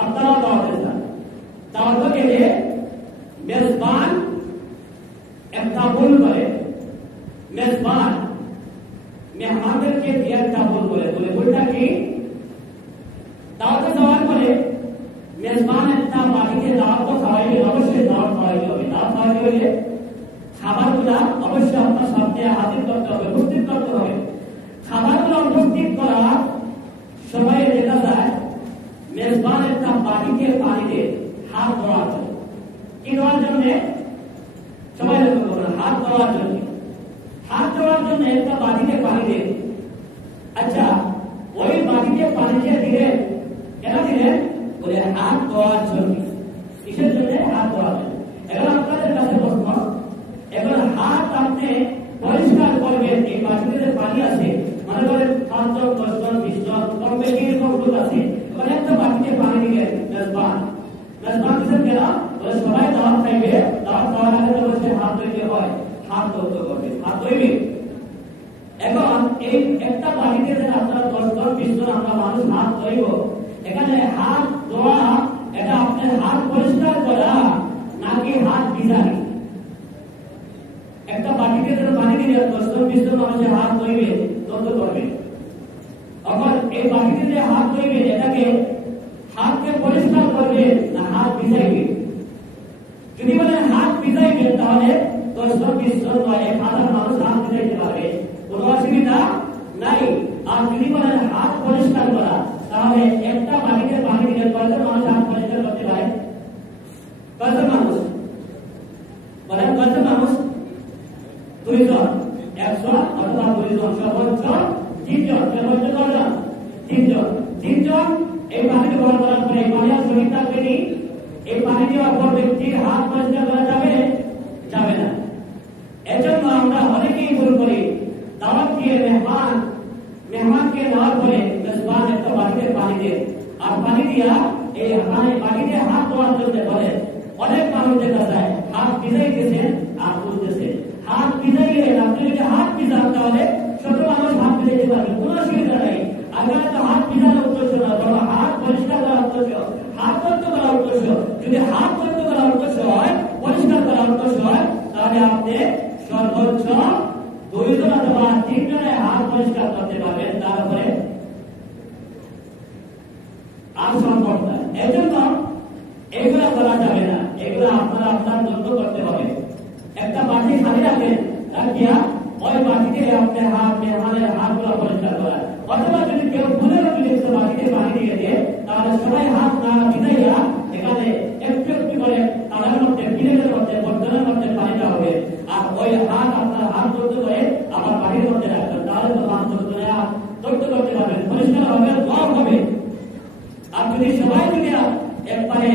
আপনারা দাওয়াতে যান। দাওয়াতে গেলে মেজবান একটা ভুল করে, মেজবান মেহমানদেরকে দিয়ে একটা ভুল করে, বলে ভুলটা কি? দাওয়াতে যাওয়ার পরে মেজবান একটা বাড়িতে দাওয়াত তো খাওয়াইবে, অবশ্যই দাওয়াত খাওয়াইতে হবে। দাওয়াত খাওয়াইতে হলে খাবারগুলা অবশ্যই আপনার সামনে হাজির করতে হবে, উপস্থিত করতে হবে। খাবারগুলো উপস্থিত করা সময়ে দেখা যায় মেজবান একটা বাটিতে পানিতে হাত ধোয়ার জন্য, কি ধোয়ার জন্য? সবাই লক্ষ্য করুন, হাত ধোয়ার জন্য। হাত ধোয়ার জন্য একটা বাটিতে পানি দেন। আচ্ছা, ওই বাটিতে পানিতে দিলেন কেন দিলেন? বলে হাত ধোয়ার জন্য। কিসের জন্য? হাত ধোয়ার জন্য। এবার আপনাদের কাছে প্রশ্ন, এবার হাত আপনি পরিষ্কার করবেন, এই বাটিতে যে পানি আছে, মনে করেন 5 জন 10 জন 20 জন কম বেশি এরকম লোক আছে, এবার একটা বাটিতে পানি দিলেন মেজবান। মেজবান দিচ্ছেন কেন? বলে সবাই দাওয়াত খাইবে, দাওয়াত খাওয়ার আগে তো বসে হাত ধুইতে হয়, হাত ধুতে করবে, হাত ধুইবে। এখন এই একটা বাটিতে যে আপনারা 10 জন 20 জন আমরা মানুষ হাত ধুইব, এখানে হাত ধোয়া এটা আপনার হাত পরিষ্কার করা নাকি হাত ভিজানি? একটা বাটিতে যদি পানি দিলে 10 জন 20 জন মানুষের হাত ধুইবে, তত করবে। এখন এই বাটিতে যে হাত ধুইবে, এটাকে হাতকে পরিষ্কার করবে না হাত ভিজাইবে? যদি বলেন হাত ভিজাইবে, তাহলে 10 জন 20 জন নয় 1000 মানুষ হাত ভিজাইতে পারবে, কোনো অসুবিধা নাই। আর যদি বলেন হাত পরিষ্কার করা, তাহলে একটা বাটিতে পানি দিলে কয়জন মানুষ হাত পরিষ্কার করতে পারে? কয়জন মানুষ? বলেন কয়জন মানুষ? 2 জন, 100 অথবা 2 জন, সর্বোচ্চ 3 জন, সর্বোচ্চ কয়জন? 3 জন। 3 জন এই পানি ব্যবহার করার পরে এই পানি আর শরীর থাকবে নি? এই পানি দেওয়ার পর ব্যক্তির হাত পরিষ্কার করা যাবে? যাবে না। এজন্য আমরা অনেকেই ভুল করি, দাওয়াত দিয়ে মেহমানকে নেওয়ার পরে মেজবান একটা বাটিতে পানি দেন, আর পানি দিয়া এই পানিতে হাত ধোয়ার জন্য বলে। অনেক মানুষ দেখা যায় হাত ভিজাইতেছেন আর তুলতেছে। হাত ভিজাইলে আপনি যদি হাত ভিজান, তাহলে ছোট মানুষ হাত ভিজাইতে পারবে, কোনো অসুবিধা নেই। আগে তো হাত ভিজানোর উদ্দেশ্য না, তবে হাত পরিষ্কার করার উদ্দেশ্য, হাত বন্ধ করার উদ্দেশ্য। যদি হাত বন্ধ করার উদ্দেশ্য হয়, পরিষ্কার করার উদ্দেশ্য হয়, তাহলে আপনি সর্বোচ্চ 2 জন অথবা 3 জনের হাত পরিষ্কার করতে পারবেন, তারপরে আর সম্ভব না। এই জন্য এগুলা করা যাবে না, এগুলা আপনারা আপনার জন্য করতে হবে। একটা বাটি খালি রাখেন, রাখিয়া ওই বাটিতে আপনি হাত মেহমানের হাতগুলা পরিষ্কার করা, অথবা যদি কেউ ভুলেও যদি বাটিতে পানি দিয়ে দেয়, তাহলে সবাই হাত না ভিজাইয়া এখানে একটু একটু করে তালার মধ্যে, প্লেটের মধ্যে, বর্তনের মধ্যে পানিটা হবে। আর ওই হাত আপনার হাত ধরতে করে আবার পানির মধ্যে রাখবেন, তাহলে তো হাত ধরতে করতে পারবেন, পরিষ্কার হবে, ধোয়া হবে। আর যদি সবাই যদি একবারে